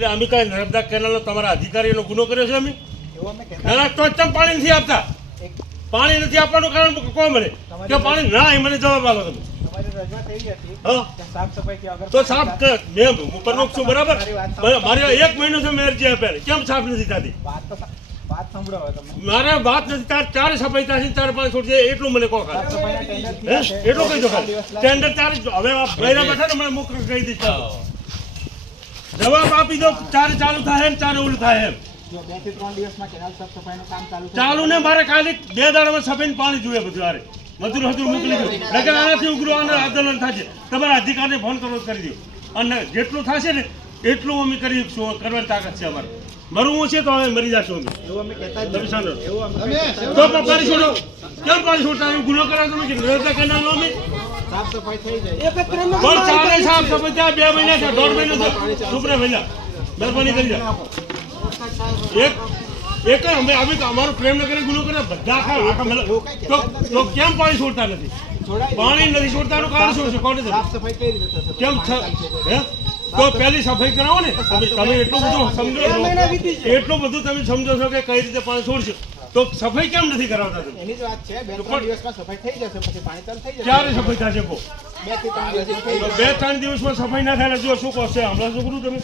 એટલે અમે કઈ નર્મદા કેનાલનો તમારા અધિકારીનો ગુનો કર્યો છે અમે? ના તો જ તમે પાણી નથી આપતા. પાણી નથી આપવાનું કારણ કોણ મને કે પાણી ના મને જવાબ આપો તમે. તો સાફ કર મેં હું પ્રમુખ છું બરાબર. મારે 1 મહિનો છે મેં અરજી આપેલી કેમ સાફ નથી થતી? મારે વાત નથી તાર 4 સફાઈ થશે 4-5 છોડ છે એટલું મને કહો ખાલી. એટલું કહી દો ખાલી ટેન્ડર 4 હવે બૈરા બેઠા ને મને મુખ કહી દઈશ જવાબ આપી દો 4 ચાલુ થાય એમ 4 ઓલું થાય એમ. 2 થી 3 દિવસમાં કેનાલ સાફ સફાઈનું કામ ચાલુ ને મારે ખાલી 2 દાડામાં સફાઈ પાણી જોઈએ બધું. અરે મજૂર મોકલી દો નકર આનાથી ઉગ્ર આંદોલન થશે. તમારા અધિકારીને ફોન કરવો કરી દો અને જેટલું થશે ને એટલું અમે કરી કરવાની તાકાત છે અમારે. મરવું છે તો હવે મરી જશું અમે. તો પાણી છોડો કેમ પાણી છોડતા ગુનો કરાવો તમે કે નર્મદા કેનાલ નો અમે સાફ સફાઈ થઈ જાય પણ ચાલે સાફ સફાઈ ત્યાં 2 મહિના છે 1.5 મહિનો છે સુપરે મહિના મહેરબાની કરી જાય એક અમે અમારો પ્રેમનગર ગુનો કરે બધા તો કેમ પાણી છોડતા નથી? પાણી નથી છોડતાનું કારણ શું છે? કોને સાફ સફાઈ કઈ રીતે થશે? કેમ તો પહેલી સફાઈ કરાવો ને તમે એટલું બધું સમજો છો એટલું બધું તમે સમજો છો કે કઈ રીતે પાણી છોડશો તો સફાઈ કેમ નથી કરાવતા તમે? એની જ વાત છે 2-3 દિવસમાં સફાઈ થઈ જશે પછી પાણી ચાલુ થઈ જશે. ક્યારે સફાઈ થશે કહો? 2 થી 3 દિવસ 2-3 દિવસમાં સફાઈ ના થાય જો શું કહો છો હમણાં શું કરું તમે?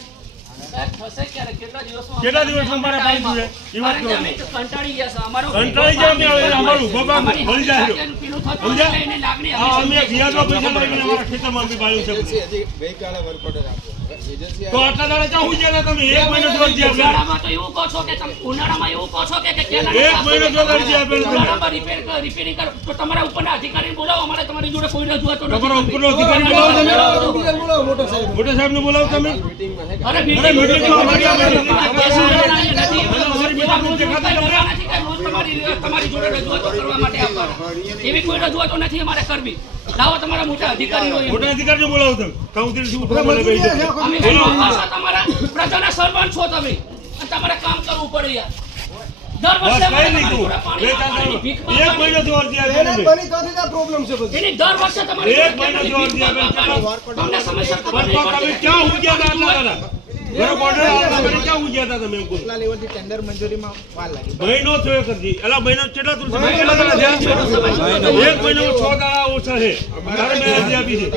કેટલા દિવસમાં મારે પાણી જોઈએ એ વાત કરો. કંટાળી ગયા અમારું ઉભા મળી જાય અમે વ્યાજમાં પૈસા લઈને અમારા ખેતરમાં અમે બાળ્યું છે. તો આટલા દાડા ક્યાં હું ગયા તમે? 1 મહિનો જોર જે ઉનાળામાં તો એવું કહો છો કે તમે ઉનાળામાં એવું કહો છો કે 1 મહિનો જોર જે આપેલું ઉનાળામાં રિપેરિંગ કરો તો તમારા ઉપરના અધિકારીને બોલાવો. અમારે તમારી જોડે કોઈ રજૂઆત નથી. તમારા ઉપરનો અધિકારી બોલાવો તમે મોટા સાહેબને બોલાવો તમે. અરે તમારી જોડે રજૂઆતો કરવા માટે એવી કોઈ રજૂઆતો નથી અમારે કરવી. લાવો તમારા મોટા અધિકારીઓ મોટા અધિકારીને બોલાવો તમે. કાઉન્સિલ શું તમારા પ્રજાના સર્વન્ટ છો તમે અને તમારે કામ કરવું પડે યાર. દર વર્ષે 1 મહિનો જોર જે આપેલું એની દર વર્ષે તમારે 1 મહિનો જોર જે આપેલું તમને સમસ્યા ખબર પણ તમે ક્યાં હું ગયા હતા આટલા દાડા? બરાબર ઓર્ડર આપતા મને ક્યાં હું ગયા હતા તમે? એમ કહો કેટલા લેવલથી ટેન્ડર મંજૂરીમાં વાર લાગી? મહિનો થયો કરજી એલા મહિનો કેટલા તું સમય કેટલા દાડા ધ્યાન છે? 1 મહિનો 6 દાડા ઓછા છે તારે મેં અરજી આપી છે.